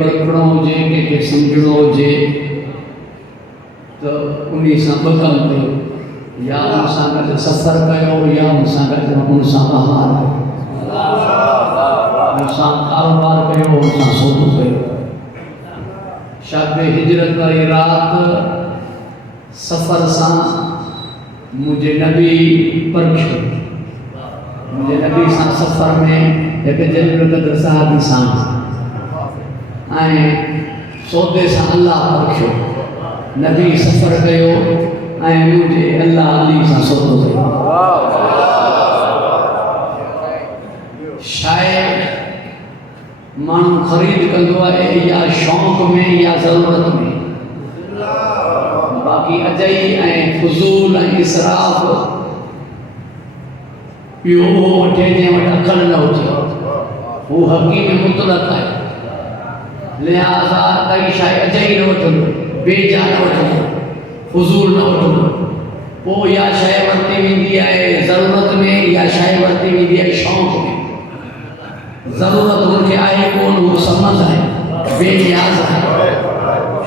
परखणो हुजे के समझणो हुजे तो उन्हीं सां ॿ कम कयो, या उन सां गॾु सफ़र कयो या उन सां गॾु उन सां आहार उन सां कारोबार कयो, उन सां सौदो कयो। शाबे हिजरत वारी रात सफ़र सां मुझे नबी परखियो, मुझे नबी सां सफ़र में एक जलील क़द्र साहबी सां सौदे सां अल्लाह परखियो। नबी सफ़र कयो मुझे अल्लाह अली सां सौदो कयो। शायद मानू ख़रीद कंदो है या शौक़ में या ज़रूरत में, बाक़ी अजई फुज़ूल इसराफ़ पियो वठे जंहिं वटि अखर न हुजे वो हक़ीक़ मुतलक़ है। लिहाज़ा कई शइ अजई न वठंदो, बेजा न वठंदो, फुज़ूल न वठंदो, पोइ या शइ वरिती वेंदी आहे ज़रूरत में या शइ वरिती वेंदी आहे शौक़ में। ज़रूरत हुनखे आहे कोन, उहो समझ आहे, बेनियाज़ आहे।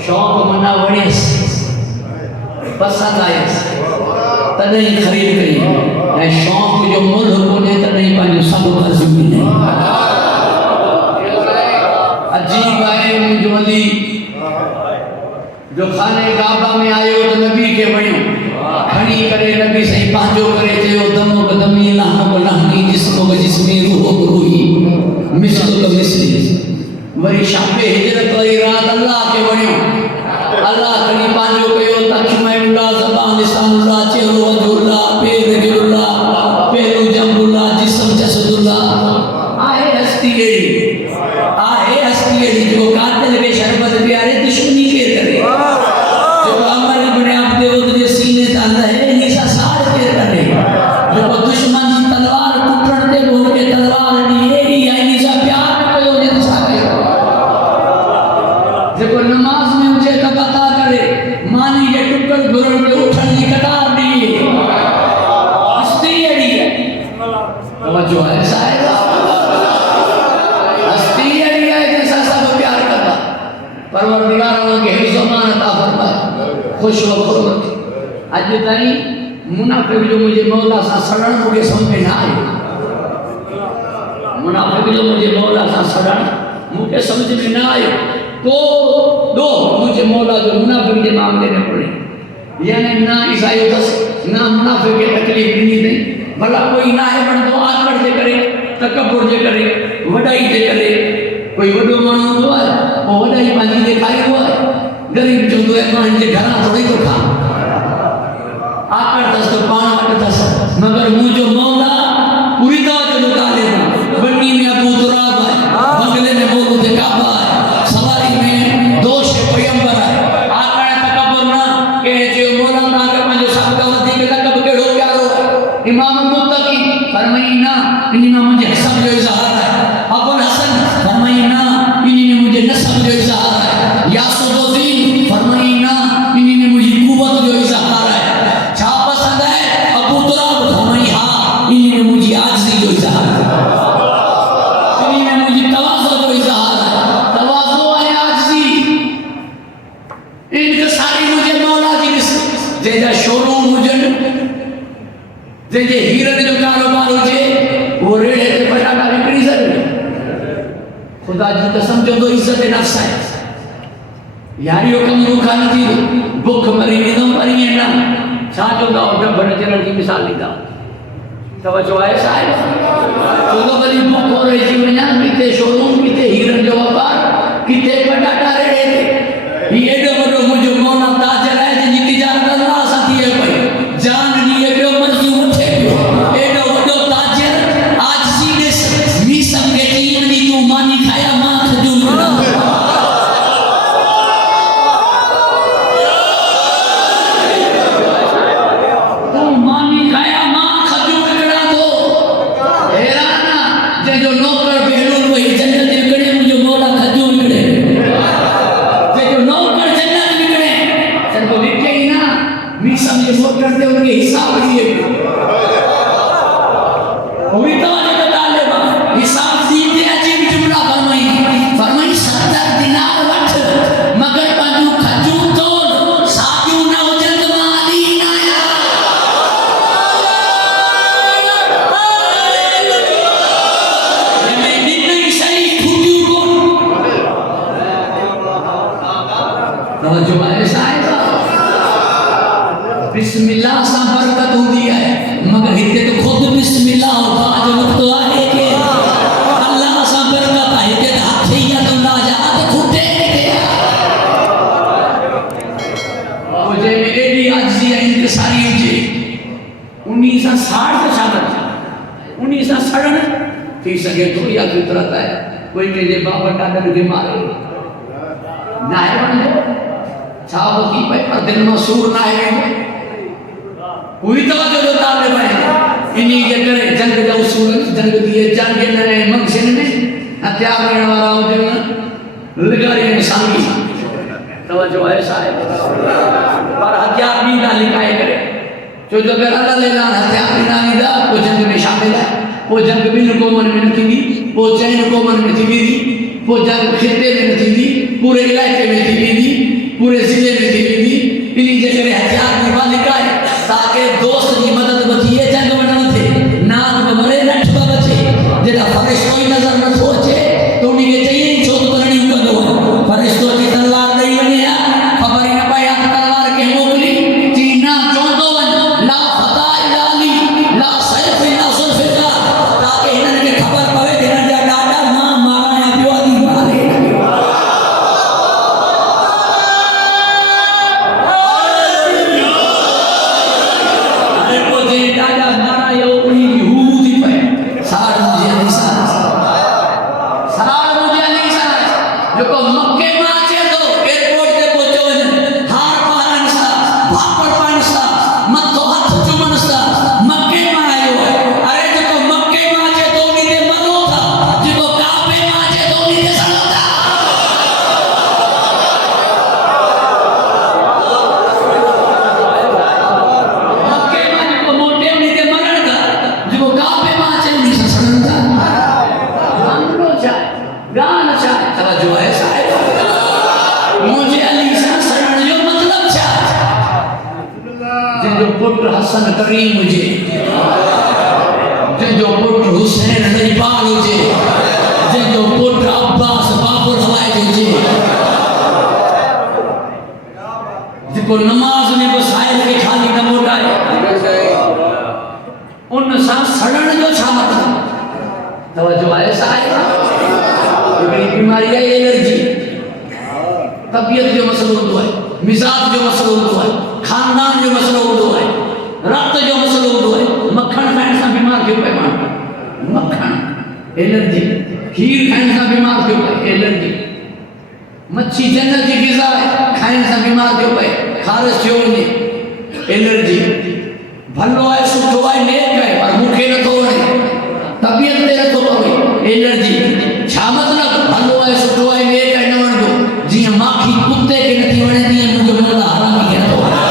शौक़ माना वणियसि, पसंदि आयसि तॾहिं ख़रीद कई, ऐं शौक़ जो मुल्ह कोन्हे तॾहिं पंहिंजो सभु कर्ज़ ॾिनई। अजीब आहे मुंहिंजो अली जो खाने काबा में आयो तो नबी के वणियो, खणी करे नबी सही पंहिंजो करे चयो दमो दमी लहमो लहमी जिस्मो जिस्मी रूहो रूही मिस्लो मिस्ली। वरी शाबे हिजरत वारी रात अल्लाह के वणियो, अल्लाह खणी पंहिंजो कयो तखमैउल्लाह ज़बान लिसानुल्लाह चेहरो वजहुल्लाह पेर दिलुल्लाह पेरू जंबुल्लाह जिस्म जसदुल्लाह। आहे हस्ती अहिड़ी, आहे हस्ती अहिड़ी जो कातिल के शरबत प्यारे दुश्मनी के करे, जो अमर इब्न अब्दुल जे सीने तां लहे निसा सार के करे, जो दुश्मन जी तलवार टुटण ते बोल के तलवार दी एड़ी आई निसा प्यार न कयो जे सा कयो। जो नमाज में मुझे का पता करे मानी के टुकड़ गुरन के उठण की कतार दी हस्ती अड़ी है। तवज्जो है साहिब, हस्ती अड़ी है जैसा सब प्यार करता। परवरदिगार उनके हिफ्ज़ मान अता फरमाए, खुश व खुश। अज ताईं मुनाफिक जो मुझे मौला सां सड़न मुझे समझ में ना आयो, मुनाफिक जो मुझे मौला सां सड़न मुझे समझ में ना आयो। को दो मुझे मौला जो मुनाफिक के मामले में पड़े, यानी ना ईसाई दस ना मुनाफिक के तकलीफ दी नहीं, भला कोई ना है बन तो आकड़ जे करे, तकब्बुर जे करे, वडाई जे करे। कोई वडो माण्हू हूंदो आहे वो वडाई पंहिंजी ॾेखारींदो आहे, गरीब चवंदो आहे मां हिनजे घरां थोरी थो खां, आकड़ अथसि तो पाण वटि अथसि। मगर मुंहिंजो मौला पूरी तवज्जो जो काले बन्नी में अबू तुराब है, बंगले में मौजूद काबा है, सवारी में दोष पैगंबर है। आकड़ तकब्बुर ना के जो मौला ना के पंहिंजो सब का वधीक लक़ब कहिड़ो प्यारो है। इमाम मुत्तकी फरमाई ना इन में मुंहिंजे हसब जो इज़हार है। अबुल हसन फरमाई ना इन में मुंहिंजे नसब जो इज़हार है। यासुद्दीन फरमाई ना इन में मुंहिंजी कुवत जो इज़हार है। छा पसंद है अबू तुराब फरमाई हा इन में मुंहिंजी आजिज़ी जो इज़हार है, इन में मुंहिंजी तवाज़ो जो इज़हार है। तवाज़ो है आजिज़ी इनके सारी मुझे मौला जी ॾिस, जंहिंजा शोरूम हुजनि, जंहिंजे हीरनि जो कारोबार हुजे वो रेड़े ते पटाटा विकिणी सघे। खुदा जी कसम जो तो इज्जत नफ्स है यारियो कम रूखा न थी बुख मरी वेंदुमि पर ईअं न छा चवंदा डब न चलण जी मिसाल ॾींदा। तवज्जो आहे साहिब, चवंदो वरी बुख रहिजी वञा, किथे शोरूम, किथे हीरनि जो वापार, किथे पटाटा रेड़े ते। हीउ एॾो वॾो मुंहिंजो मौला ताजर आहे जंहिंजी तिजारत अल्लाह सां थिए पई, जान ॾींहुं पियो मज़लूम थिए पियो। एॾो वॾो ताजर आजिज़ी ॾिस, मी सम्झे कीअं नी तूं मानी खाया मां खजूर विकिणा, तूं मानी खाया मां खजूर विकिणा थो। हैरान जंहिंजो नौकर बेहलूल वही जन्नत विकिणे मुंहिंजो मौला खजूर तवज्जो है साहिब बिस्मिल्लाह सा बरकत होती है मगर हिते तो खुद बिस्मिल्लाह होता जो वक्त आए के अल्लाह सा बरकत है के हाथ ही या तो ना जा तो खुदे के मुझे एडी आजी इनके सारी जी 1960 के शामिल 1960 थी सके तो या फितरत है कोई के जे बाबा डाडन के मारे ना है बंदे छाव की पे पर दिल में सूर ना है हुई तो जो ताले में इन्हीं के करे जंग जो सूर जंग दिए जंग के नए मंगशन में हथियार लेने वाला हो जो लगारी में सांगी तवज्जो है साहिब पर हथियार भी ना लिखाए करे जो बेरा लेना हथियार भी ना लिखा वो जंग में शामिल है वो जंग बिन को मन में नहीं थी वो चैन को मन में थी वो जंग खिते में नहीं थी पूरे इलाके में थी पूरे जिले में थी इन्हीं जगह हथियार निभा लिखा है ताकि दोस्त की मदद बचिए जंग में न थे नाक में मरे नठ में बचे जेड़ा फरिश्तो ही नजर न सोचे तो उन्हीं के चाहिए छोड़ करनी हुआ दो फरिश्तो की तलवार नहीं बने खबर ही न पाया तलवार के मोकली चीना चौंदो ला फता इलाली ला सैफ ला सुल्फिका ताकि इन्हें के खबर पवे देना जा डाडा मां मारा या बिवादी मारे डाडा मारा यो उन्हीं की हुदी पे सार मुझे नहीं सार जो को मक्के में आचे तो एयरपोर्ट पे पहुंचो हार पारन सा भापर पान सा मत्तो हाथ चुमन सा मक्के में आयो है अरे जो को मक्के में आचे तो उन्हीं दे मनो था जो को काबे में आचे तो उन्हीं दे सड़ो था मक्के में जो को मोटे उन्हीं दे मरण था जो को काबे में आचे उन्हीं से सड़ो था गानो चाहे गाना चाहे तवज्जो है साहिब मुझे अली सा सरण जो मतलब चाहे जो पुत्र हसन करीम मुझे जो पुत्र हुसैन नजपाल मुझे जो पुत्र अब्बास बाबर हवाई मुझे जिको नमाज में बसाइल के खाली न मोटाए उन सा सड़न जो छा मतलब तवज्जो है साहिब बीमारी है एलर्जी तबीयत जो मसलो होतो है मिजाज जो मसलो होतो है खानदान जो मसलो होतो है रक्त जो मसलो होतो है मक्खन खाने से बीमार क्यों पे मक्खन एलर्जी खीर खाने से बीमार क्यों पे एलर्जी मच्छी जन्नत की ग़िज़ा है खाने से बीमार क्यों पे खारिश क्यों नहीं एलर्जी भलो है सुठो है नेक है पर मुखे न तो वणे तबीयत ते न तो पवे एलर्जी छा मतलब भलो है सुठो है नेक है न वणदो जीअं माखी कुत्ते खे नथी वणे तीअं मुंहिंजो मौला हरामी खे नथो वणे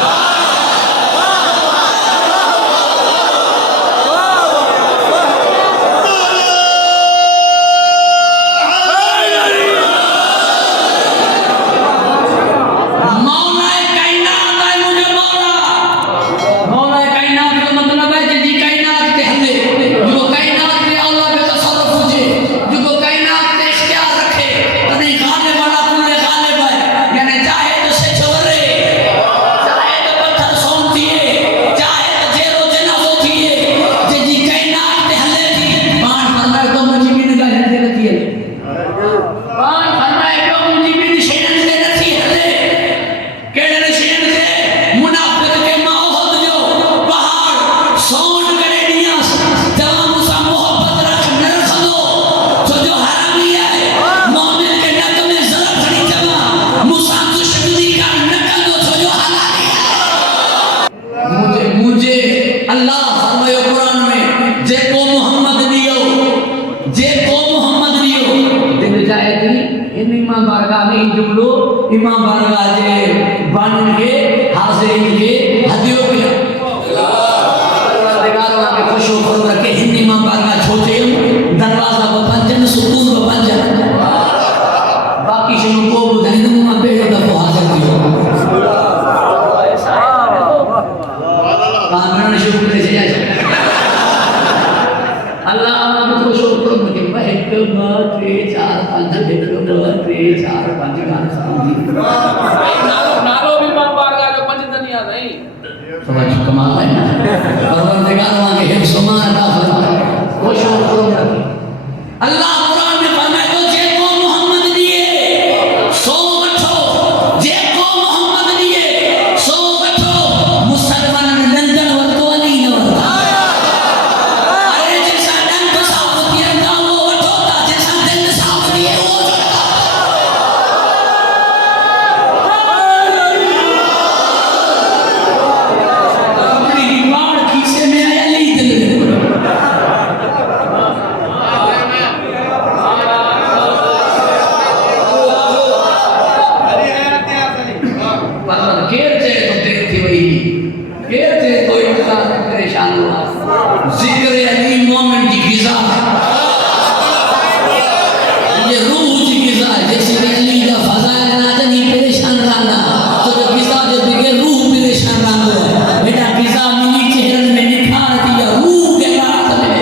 इमाम बारगाह में जुमलो इमाम बारगाह जे बानन के हाजिरीन के हदियों के परवरदिगार के खुशो पर रखे हिंद इमाम बारगाह छोटे दरवाजा बपंजन सुकून बपंजन बाकी शनु को बुधाई न मुआ पेड़ दफो हाजिर कियो कांगण शुक्र से जाए अल्लाह आपको खुशो पर मुझे एक बार 3 4 5 1 2 3 4 5 गाना समझी समझ कमाल है ना। परवरदिगार के हिफ्ज़ व मान अता फरमाए, खुश हो अल्लाह कुरान में फरमाए तो जे को मोहम्मद दिए सो वठो, जे को मोहम्मद दिए सो वठो, मुसलमान नंदन वरतो नहीं न वरता। अरे जैसा डंक साफ दिए ना वो वठो ता, जैसा दिल साफ दिए वो वठो। अपनी रिवाड़ खीसे में आया नहीं दिल में। केर चे तो देर थी वही, केर चे तो इंसान परेशान हुआ। जिक्र अली मोमिन की गिज़ा, ये रूह की गिज़ा, जैसे अली का फज़ाइल ना जानी परेशान रहना, तो जो गिज़ा जो दिखे रूह परेशान रहना है। बेटा गिज़ा मिली चेहरे में निखार दिया, रूह के रात में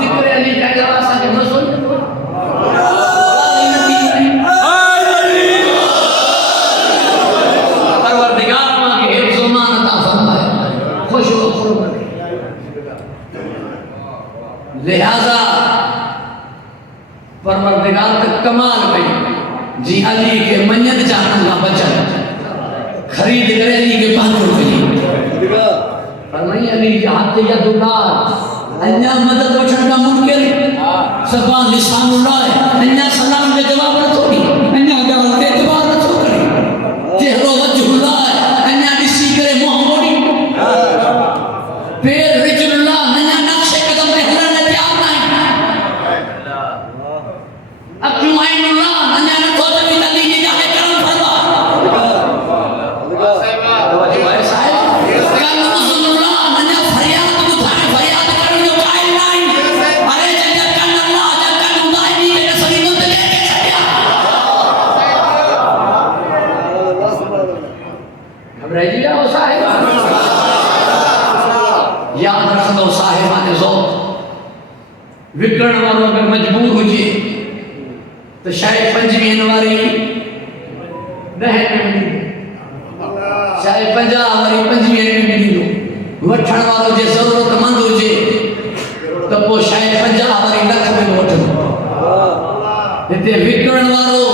जिक्र अली का जवासा के मसूल लिहाजा परवरदिगार तक कमाल कई जी अली के मन्नत चाहन का बचन खरीद करे अली के 5 रुपये फरमाई अली के हाथ या दुलार अन्या मदद वठन का मुमकिन सबा लिसानुल्लाह अन्या सलाम के जवाब न थोड़ी अन्या गाल के जवाब न थोड़ी चेहरो वजहुल्लाह अन्या दिसी करे मोह मोड़ी पैर रिजुल्लाह अन्या नक्शे कदम पे हलन तैयार नहीं अक्लू आइनुल्लाह अन्या न तो जमी तली की जाके करम फरमा याद रखो साहिबान ज़ौक़ विकण वालों में मजबूर हुजे तो शायद 25 वारी 10 में मिली शायद 50 वारी 25 में मिली वठण वालो जे ज़रूरतमंद हुजे तो वो शायद 50 वारी लख में वठो हिते विकण वालो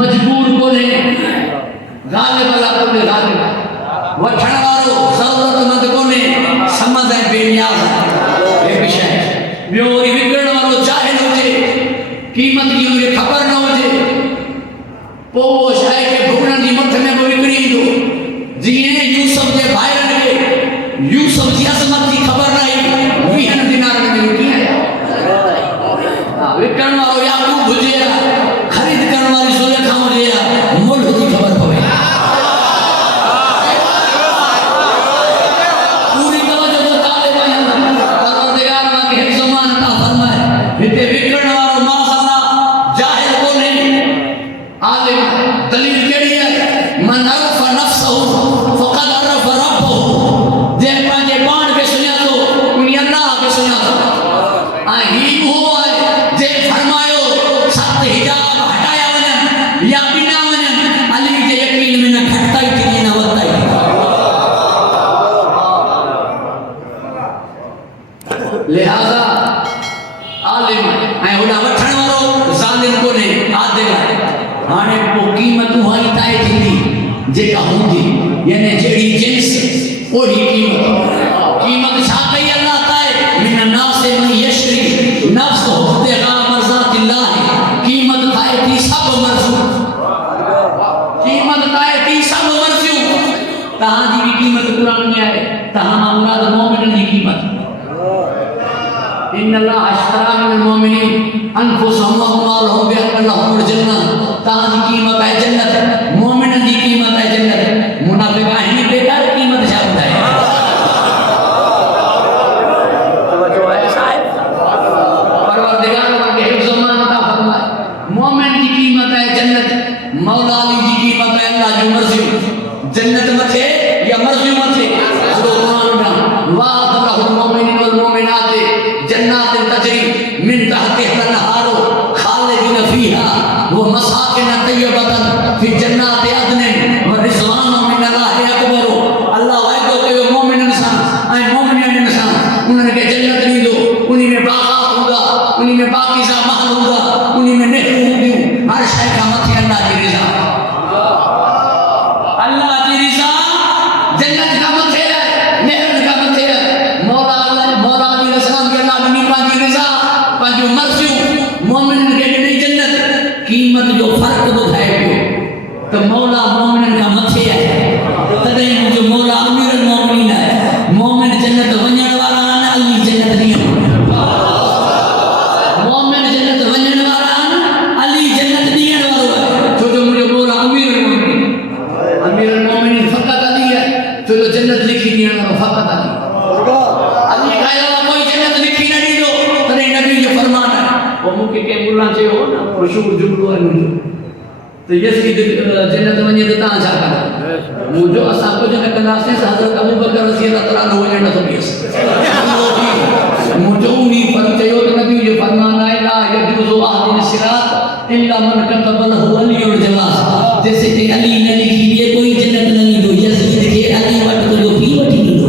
मजबूर कोने ग़ालिब अला कुल ग़ालिब वठण वालो ज़रूरतमंद कोने समझ है बेनियाज़ एक शय बियो विकण वालो जाहिल हुजे कीमत की उनके खबर न हुजे पो शय के भुगणन जी मथ में विकड़ी दो जिए यूसुफ के भाइरन के यूसुफ जी अज़मत की खबर नहीं 20 दिनार में विकड़ी आया विकण वालो याकूब हुजे खरीद करने वाली सुलेखा हुजे मुल्क की खबर पवे हिते विकण वारो माशाअल्लाह जाहिल कोने आलिम दलील केड़ी है मन अरफ नफ्सहु फक़द अरफ रब्बहु जे पांजे पाण के सुञातो उन अल्लाह के सुञातो आ ही वो है जे फरमायो सत हिजाब हटाया वनन या बिना वनन अली जे यकीन में न घटताई थी न वधताई लिहाजा आलिम ऐं होॾा वठण वारो ज़ालिम कोन्हे आदिल आहे हाणे पोइ क़ीमत उहा तय थींदी जेका हूंदी यानी जहिड़ी जिन्स ओड़ी क़ीमत छा कई अल्लाह तय मिन नास मन यशरी नफ्सहु इब्तिग़ा मर्ज़ातिल्लाह क़ीमत तय थी सब मर्ज़ियूं क़ीमत तय थी सब मर्ज़ियूं तव्हांजी बि क़ीमत क़ुरान में आहे तव्हां मां मुराद मोमिननि जी क़ीमत इन अल्लाह अश्तरा मिनल मोमिनीन अनफुसहुम व अमवालहुम बिअन्न लहुमुल जन्नह ताजी कीमत है जन्नत मोमिनन जी कीमत है जन्नत मुनाफिक आहिनि बेकार कीमत छा ॿुधाए तवज्जो है साहिब परवरदिगार के हिफ्ज़ मान अता फरमाए मोमिन जी कीमत है जन्नत मौला अली जी कीमत है अल्लाह जी मर्ज़ी जन्नत मथे या मर्ज़ी मथे कुरान में वादल मोमिनीन वल मोमिनात जन्नात तजरी मिन तहतिहा अल-अनहार खालिदीन फीहा व मसाकिन तय्यबतन फी जन्नात अदन व रिज़वान मिन अल्लाह अकबर क़ीमत जो फ़र्क़ ॿुधाए पियो त मौला मोमिननि खां मथे आहे तॾहिं मुंहिंजो मौला अमीरुल मोमिनीन आहे मोमिन जन्नत वञण वारा आहिनि अली जन्नत ॾींहं मोमिन जन्नत वञण वारा आहिनि अली जन्नत ॾींहं वारो आहे छो जो मुंहिंजो मौला अमीरुल मोमिनीन फ़क़त अली आहे छो जो जन्नत लिखी ॾियण वारो फ़क़त अली अली खां अलावा कोई जन्नत लिखी न ॾींदो तॾहिं नबी जो फरमान आहे वो मूंखे कंहिं मुल्ला चयो हो न मशहूर जुमलो आहे मुंहिंजो तो यज़ीद जन्नत वञे त तव्हां छा कंदा मुंहिंजो असां कुझु न कंदासीं त हज़रत अबू बकर रज़ी अल्लाह ताला अन्हु वञण नथो ॾिएसि मुंहिंजो उन्ही पर चयो त नबी जो फरमान आहे ला यजूज़ु अहदिन सिरात इल्ला मन कतब लहु अलियुल जवाज़ जैसे कि अली न लिखी ॾिए कोई जन्नत न ईंदो यज़ीद खे अली वटि तुंहिंजो पी वठी ईंदो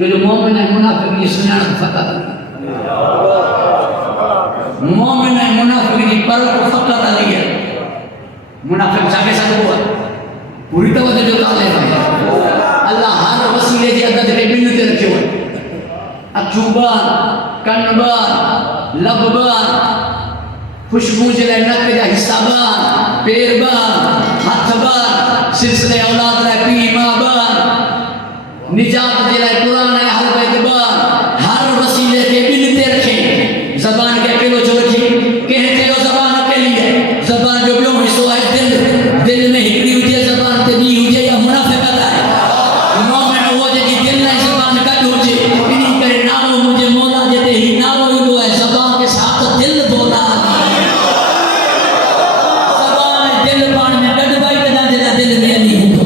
जो मोमिन है मुनाफिक की सुनान फ़क़त मोमिन है मुनाफिक की परख फ़क़त अली है मुनाफिक जाके साथ हुआ पूरी तवज्जो जो ताले है अल्लाह हर वसीले जी अदद के बिन ते रखियो अचूबान कनबान लबबान खुशबू जे लाइ नक जा हिसाबान पेरबान हथबान सिलसिले औलाद लाइ पी माबान निजात जे लाइ कुरान है हर बैतबान हर वसीले के बिन ते रखे ज़बान के अकेलो जो रखी कहे चयो ज़बान अकेली है ज़बान जो ॿियो हिस्सो आहे दिल में हिकिड़ी हुजे ज़बान ते ॿी हुजे या मुनाफ़िक़त आहे मोमिन उहो जेकी दिल में ज़बान गॾु हुजे इन करे नालो मुंहिंजे मौला जे ते ही नालो ईंदो आहे ज़बान के साथ दिल बोला ज़बान ऐं दिल पाण में गॾु भई तॾहिं जॾहिं दिल में अली हूंदो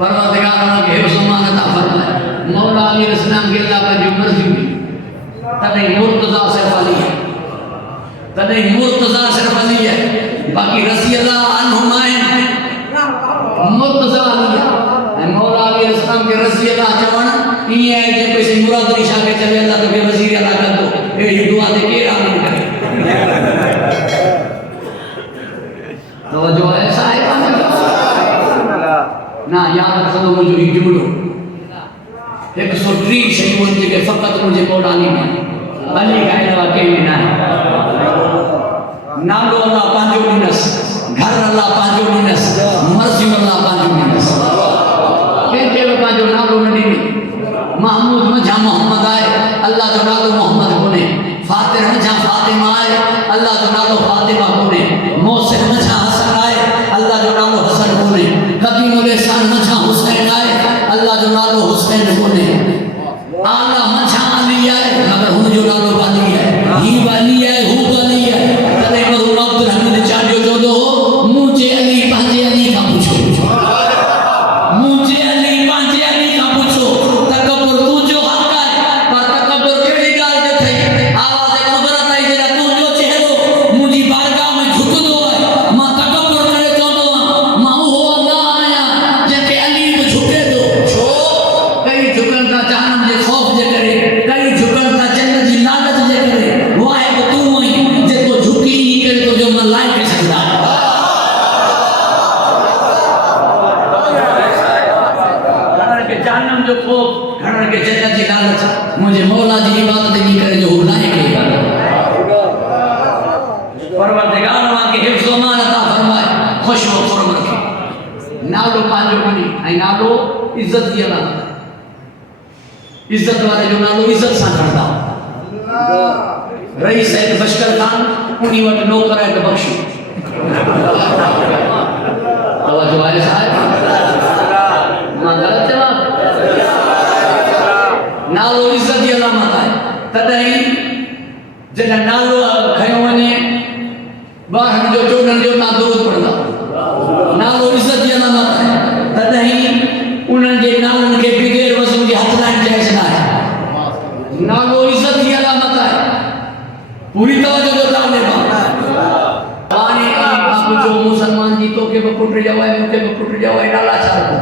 परवरदिगार के हिफ्ज़ मान अता फरमाए मौला अली अलैहिस्सलाम के अल्लाह का जो मर्जी हुई तॾहिं मुर्तज़ा सिर्फ़ अली है तॾहिं मुर्तज़ा सिर्फ़ अली है बाक़ी रज़ी अल्लाह अन्हुम आहिनि मुर्तज़ा अली है ऐं मौला अली अलैहिस्सलाम के रज़ी अल्लाह चवण ईअं आहे जे कोई मुराद अली शाह खे चवे अल्लाह तोखे वज़ीर अल्लाह कंदो अहिड़ी दुआ ते केरु आमीन करे तवज्जो आहे ऐसा है ना याद रखो मुझे ही जुमलो 130 शयूं जेके फ़क़त मुझे मौला अली में अली का अलावा कंहिं में न आहे नालो अल्लाह पंहिंजो ॾिनसि घर अल्लाह पंहिंजो ॾिनसि मर्ज़ियूं अल्लाह पंहिंजो ॾिनसि कंहिंखे बि पंहिंजो नालो न ॾिनी महमूद मझा मोहम्मद आहे अल्लाह जो नालो मोहम्मद कोन्हे फातिर मझा फातिमा आहे अल्लाह जो नालो फातिमा कोन्हे मोहसिन मझा हसन आहे अल्लाह जो नालो हसन कोन्हे कदीमुल एहसान मझा हुसैन आहे अल्लाह जो नालो हुसैन कोन्हे आला मझा अली आहे मगर हुनजो नालो अली आहे ही अली आहे हू अली आहे तॾहिं मरहूम अब्दुल हमीद चाडियो चवंदो हो मुंहिंजे अली पंहिंजे अली खां पुछो मुंहिंजे अली पंहिंजे अली खां पुछो तकबर तुंहिंजो हक़ आहे पर तकबर कहिड़ी ॻाल्हि ते थई आवाज़ कुदरत आई जॾहिं तुंहिंजो चहिरो मुंहिंजी बारगाह में झुकंदो आहे मां तकबर करे चवंदो आहियां मां उहो अल्लाह आहियां जंहिंखे अली बि झुके थो छो कई झुकनि था जहन्नम जे ख़ौफ़ जे करे कई झुकनि था जन्नत जी लालच जे करे वाहे त तूं आहीं जेको झुकी ई करे तुंहिंजो मन लाइ करे सघंदा घणनि खे जहन्नम जो ख़ौफ़ घणनि खे जन्नत जी लालच मुंहिंजे मौला जी इबादत इन करे जो हू लाइ करे परवरदिगार के हिफ्ज़ मान अता फरमाए खुश व खुर्म रखे नालो पंहिंजो ॾिनी ऐं नालो इज़त जी अलामत इज़त वारे जो नालो इज़त सां खणंदा रईस सैद बशकर खान उन्ही वटि नौकर आहे त बख़्शो तवज्जो आहे साहिब मां ग़लति चवां नालो इज़त जी अलामत आहे तॾहिं जॾहिं नालो खयो वञे ॿारनि जो चोॾहनि जो तव्हां दुरूद पढ़ंदा नालो इज़त जी अलामत आहे तॾहिं उन्हनि जे नालनि खे बिग़ैर वज़न जे हथ लाइण जाइज़ न आहे नालो इज़त जी अलामत आहे पूरी तवज्जो जो तालिब आहे पूछो मुसलमान जी तो के पुट जवाए मुके पुट जवाए नाला छा को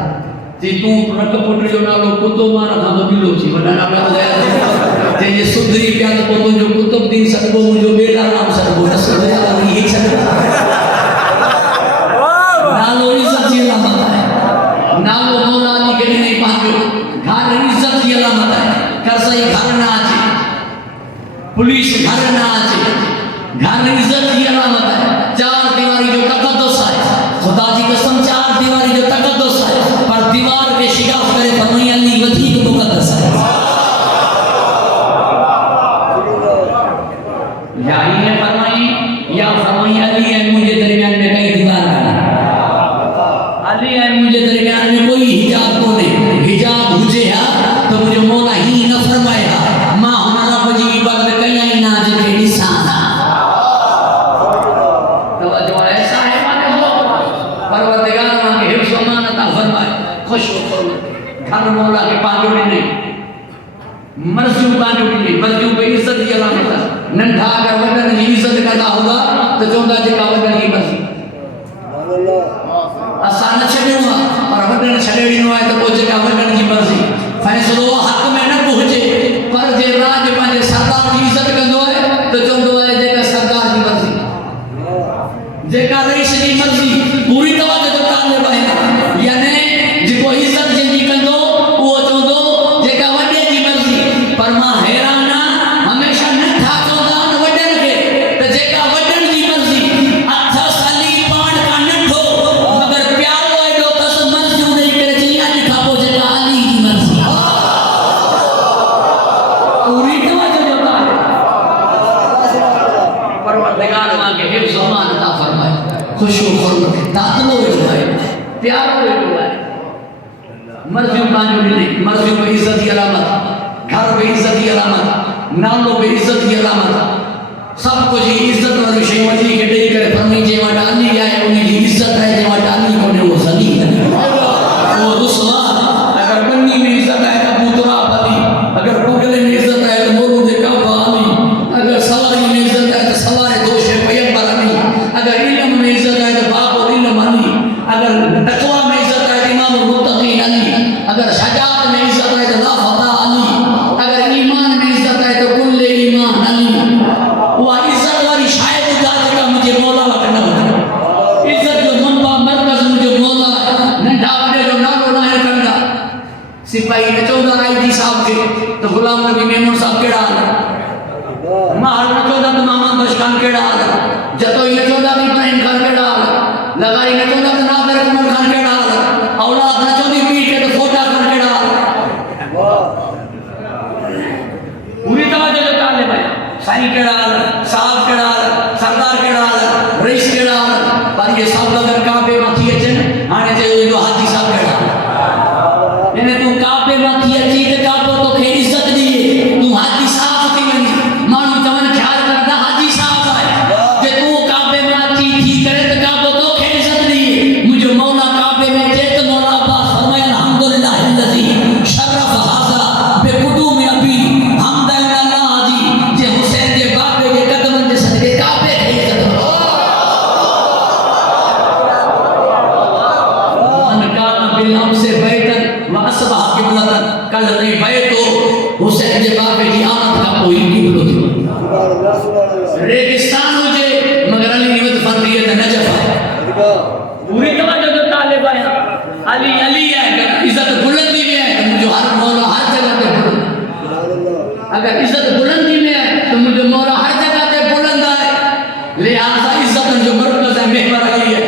जी तू रक पुट जो नालो कुतो मारा था तो बिलो छी वडा नाला ॿुधाया ते ये सुधरी पिया तो पोतो जो कुतुबुद्दीन सदबो मुंहिंजो बेड़ा नाम सदबो रसूल अल्लाह ही सदबो नालो इज्जत जी अलामत है नालो मौला जी के नहीं पाजो घर इज्जत जी अलामत है कर सही घर ना आचे पुलिस घर ना आचे घर इज्जत जी अलामत है चार दीवारी जो तकद्दुस है खुदा जी कसम चार दीवारी जो तकद्दुस है पर दीवार के शिकाफ करे फरमाई अली वधीक मुकद्दस है या ये फरमाई या फरमाई अली है मुझे दरमियान में कई दीवार है अली है मुझे दरमियान में कोई हिजाब को नहीं हिजाब हुजे है तो मुझे मौला ही न फरमाएगा मां हमारा बजी बगल कई आई ना जे निशान घर मौला के पांजोड़ी नहीं मर्ज़ियों पांजोड़ी नहीं मर्ज़ियों पे इज्जत की अलामत है नंढा अगर वडन जी इज्जत करदा होगा तो चोंदा जेका वडन जी मर्ज़ी असां न छॾियो पर वडन छॾेड़ी न आहे तो पोइ जेका वडन जी मर्ज़ी फैसलो हक में न पहुचे पर जे राज पंहिंजे सरदार जी इज्जत कंदो आहे तो चवंदो आहे जेका सरदार जी मर्ज़ी जेका रईस जी मर्ज़ी पूरी तवज्जो जो तालिब आहे यानी जेको इज्जत जी कंदो वो चवंदो जेका वॾे जी मर्ज़ी पर मां हैरान हमेशा नंढा चवंदा आहिनि वॾनि खे त जेका वॾनि जी मर्ज़ी अठ साली पाण खां नंढो मगर प्यारो एॾो अथसि मर्ज़ियूं ॾेई करे चई अॼु खां पोइ जेका अली जी मर्ज़ी पूरी तवज्जो जो परवरदिगार मां के हिफ्ज़ अमान अता फरमाए खुशो खुर्म दाख़िलो वेठो आहे प्यारो वेठो आहे मर्ज़ियों पांजो नहीं मर्ज़ियों पे इज्जत की अलामत घर पे इज्जत की अलामत नालो पे इज्जत की अलामत सब कुछ इज्जत वाली शइ वठी के ॾेई करे फरमाई जे वटि अली आहे उन जी इज्जत है जे वटि अली कोन्हे वो ज़लील है वो रुसवा अगर बन्नी में इज्जत है तो पुतरा अली अगर बगले में इज्जत है तो मोरू दे काबा अली अगर सवारी में इज्जत है तो सवारे दोष पैगंबर अली अगर इल्म में इज्जत है तो बाबो इल्म अली अगर तकवा में इज्जत है तो इमाम मुत्तकीन अली अगर शजाअत में इज्जत है तो लाफता अली अगर ईमान में इज्जत है तो कुल्ले ईमान अली वो इज्जत वाली शायद उदास का मुझे मौला वटना होता इज्जत जो मनबा मरकज मुझे मौला नंढा वडे जो नालो ना है कंदा सिपाही ने चौधा आईजी साहब के तो गुलाम नबी मेमून साहब केड़ा हाल महल ने चौधा तो मामा बश खान केड़ा हाल जतो ये चौधा तो इब्राहिम खान केड़ा हाल लगाई ने चौधा तो नादर कमल खान केड़ा हाल औलाद ने चौधी पी के तो फोटा खान केड़ा पूरी तवज्जो जो ताले भाई साईं केड़ा हाल साहब केड़ा हाल सरदार केड़ा हाल रईस केड़ा हाल पर ये सब अगर काबे माथी अचन हाने चयो जो हाजी साहब केड़ा यानी तू काबे माथी अची ते काबो तो खे इज्जत दिए तू हाजी साहब थी वनी मानू चवन ख्याल करदा हाजी साहब है जे तू काबे माथी थी करे ते काबो तो खे इज्जत दिए मुझे मौला काबे में जे तो मौला अब्बास फरमाया अल्हम्दुलिल्लाह अल्लज़ी शर्रफ हाज़ा बेकुदूम अबी हमदन अल्लाह जी जे हुसैन जे बाबे के कदमन जे सदके काबे के इज्जत मन कान बिलम से बैठन व असबह किबलतन कल री बैतो हुसैन जे बाबे की आमद का कोई किबलो थी रेगिस्तान हुजे मगर अली निवत फरदियत नजफ है पूरी तवज्जो जो तालिब है अली अली है इज्जत बुलंदी में है तो मुझे हर मौला हर जगह पे बुलंद अगर इज्जत बुलंदी में है तो मुझे मौला हर जगह पे बुलंद है लिहाजा इज्जत जो मरकज है महवर अली है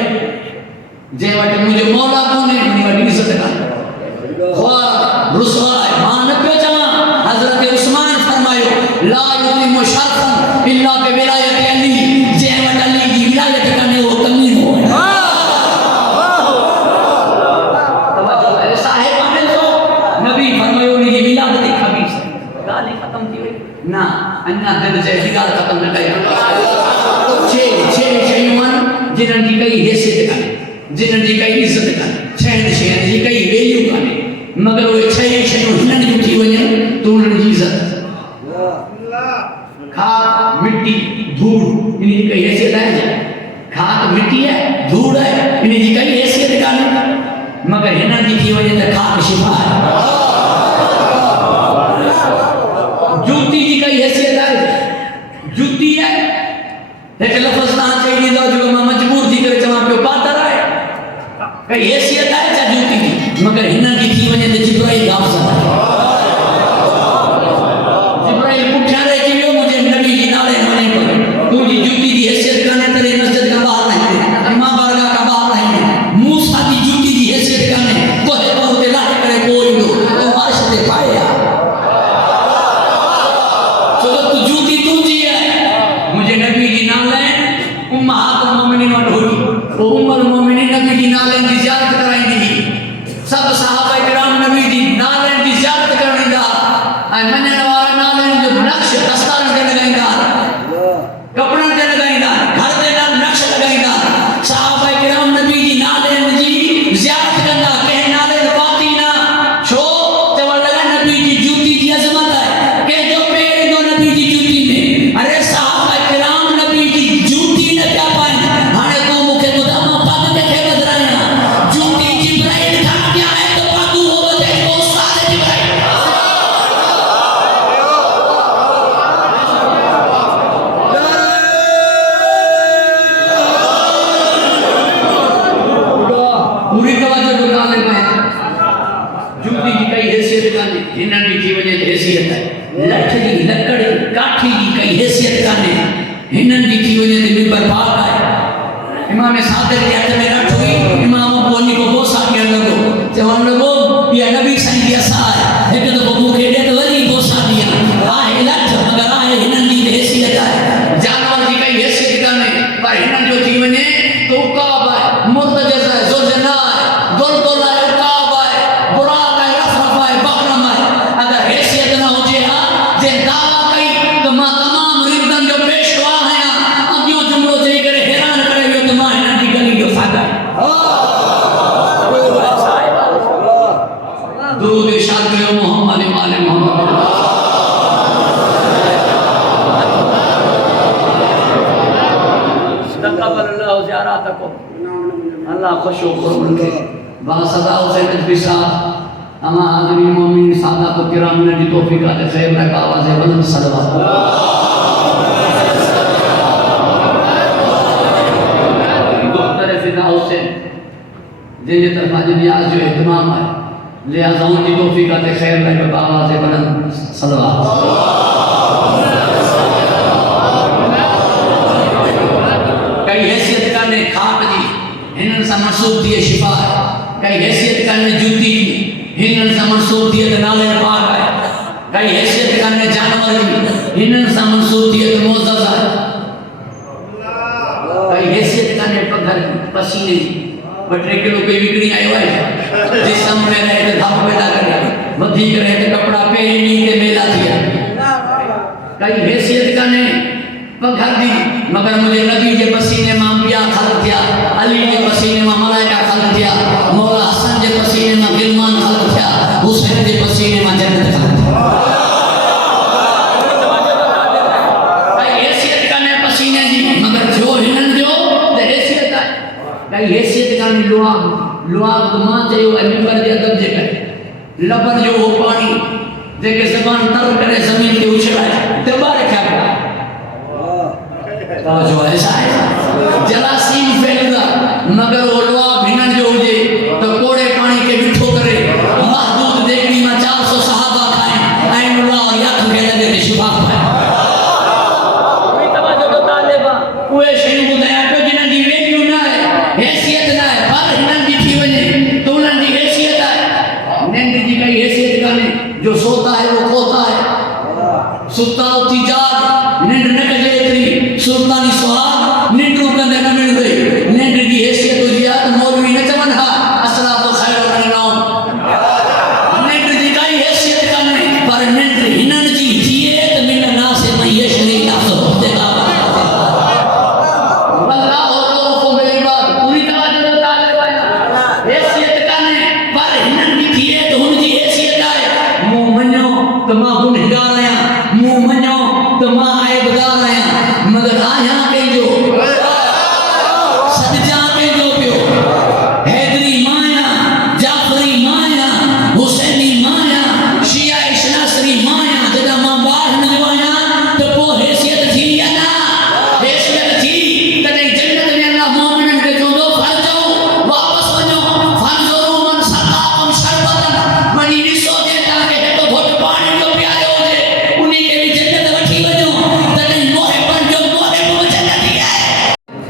जे वट मुझे मौला कोने मुझे वट इज्जत का ख्वा रुसवा मान पे चला हजरत उस्मान फरमायो ला युतिमु शरफन इल्ला बि विलायत अली जे वट अली की विलायत कने वो कमी हो नबी फरमायो उनकी विलादत खबीस गाल खत्म थी वई ना अन्ना दिल से गाल खत्म न कई छे शयूं जिन्हनि जी कई हैसियत कान्हे जिन्हनि जी कई इज्जत कान्हे छहनि शयुनि जी कई वैल्यू कान्हे मगर उहे छह शयूं हिननि जूं थी वञनि तो उन्हनि जी इज्जत खाक मिट्टी धूड़ इनकी कई हैसियत है खाक मिट्टी है खाक शिफा है। जूती जी कई हैसियत है, जूती है एक लफ्ज ना चाहिए दो जो मैं मजबूर थी करे चवा पे पातर है कई हैसियत है चा जूती जी मगर हिन की थी वने ते जिब्राइल गाफ़ जिब्राइल पुठिया रे चयो मुझे नबी जी नाले वने पर तुजी जूती जी हैसियत काने तेरे मस्जिद का बाहर नहीं इमाम बारगाह का बाहर नहीं मूसा की जूती जी हैसियत काने कोहे बहुत लाह करे कोई दो तो अर्श ते पाया तो तू जूती तुझी है मुझे नबी जी नाले उम्महात मोमिनीन वट हुई ओ उम्मुल मोमिनीन नबी जी नाले की ज़ियारत कराईंदी सब सहाबा किराम नबी जी नाले की ज़ियारत कराईंदा ऐं मञण वारा नाले जो नक्श दस्तारन ते लगाईंदा कपड़न ते लगाईंदा घर ते नक्श लगाईंदा सहाबा किराम नबी जी नाले जी ज़ियारत कंदा के नाले बाती ना छो चवण लगा नबी जी जूती जी अज़मत है के जो पैर दो नबी जी जूती में अरे सहाबा किराम नबी जी जूती न क्या पाए हाने तू मुखे बुधा मां पग के खे बदराया जूती जिब्राइल था क्या है तो पागू हो बदे को सारे जिब्राइल पूरी तवज्जो दुकान में जूती की कई हैसियत काने हिनन की वजह से हैसियत है लठ जी लकड़ काठी की कई हैसियत काने हिनन की वजह से मिंबर पाक है इमाम सादिक के हथ में रख हुई इमाम बोनी को बोसा के लगो जवान लगो ये नबी सही की असा है एक तो मुखे दे तो वरी बोसा दिया आहे लठ मगर आहे हिनन की हैसियत है जानवर की कई हैसियत काने पर हिनन जो थी वने तो काब है मुर्तजज़ है जुलजना है दुलदुल है काब है बुराक है रफरफ है बकरम है अगर हैसियत ना हो जे हां जे दावा कई तो मां तमाम रिदन जो पेशवा है अगियो जुमलो चई करे हैरान करे वियो तो मां हिनन की गली जो सागा दुरूद इरशाद कयो मोहम्मद आले मोहम्मद तकब्बल अल्लाह ज़ियारतकुम अल्लाह खुश हो कबूल करे बासदा हुसैन नजफी साहब अमा हाज़िरीन मोमिन सादात किराम ने दी तौफीक अता खैर में आवाज़ बुलंद सलवात डॉक्टर फिदा हुसैन जिनके तरफ आज नियाज जो इत्माम है लिहाजा उनकी तौफीक अता खैर में आवाज़ बुलंद सलवात कई हैसियत काने खाक जी हिनन सा मंसूब दिए शिफा है कई हैसियत काने जूती जी हिनन सा मंसूब दिए तो नाले पाक है कई हैसियत काने जानवर जी हिनन सा मंसूब दिए तो मोअज़्ज़ज़ है कई हैसियत काने पत्थर पसीने बटरे किलो कोई बिगड़ी आयो है जिसम में रहे तो धप पैदा करे वधी करे तो कपड़ा पहनी नहीं के मेला दिया कई हैसियत काने पत्थर दी मगर मुझे नबी के पसीने में अंबिया खल्क किया अली के पसीने में मलाइका खल्क किया मौला हसन के पसीने में गिलमान खल्क किया हुसैन के पसीने में जन्नत खल्क किया कई हैसियत काने पसीने जी मगर जो हिनन जो ते हैसियत है कई हैसियत काने लुआ मां चयो है मिंबर जे अदब जे करे लबन जो वो पानी जेके ज़बान तर करे ज़मीन ते उछलाए दबा रखा है जो ऐसा है जलासीम फैलदा मगर वो लोआ भिनन जो हुए तो कोड़े पानी के मिठो करे महदूद देखनी में 400 सहाबा खाए ऐनुल्लाह और याक के लगे के शिफा पाए कोई तवज्जो तो तालिबा कोई शय बुधाया तो जिन दी वैल्यू ना है हैसियत ना है पर हिनन दी थी वने तो उनन दी हैसियत है नंद जी कई हैसियत काने जो सोता है वो खोता है सुता उठी जाग निंड न कजे सुल्तानी सुहाग निंड